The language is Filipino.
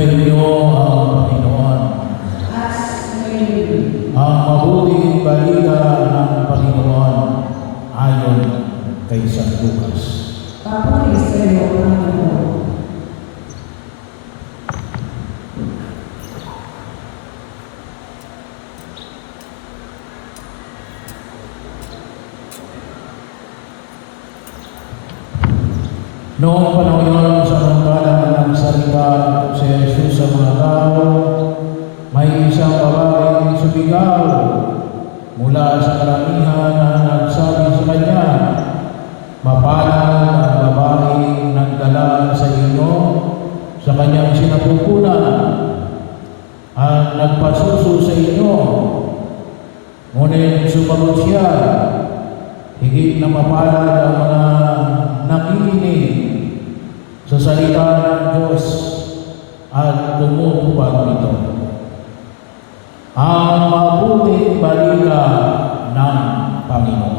Sumainyo ang Panginoon. At sumainyo. Ang mabuting balita ng Panginoon ayon kay San Lucas. Papuri sa iyo, Panginoon. Noong panahon yun, sa nanggalang ng salita si Jesus sa mga tao, may isang babaeng sumigaw mula sa karamihan na nagsabi sa kanya, "Mapalad ang babaeng nagdala sa inyo sa kanyang sinapupunan at nagpasuso sa inyo." Ngunit sumagot siya, "Higit na mapalad ang mga nakikinig sa salita ng Diyos at tumutupad nito." Ang mabuting balita ng Panginoon.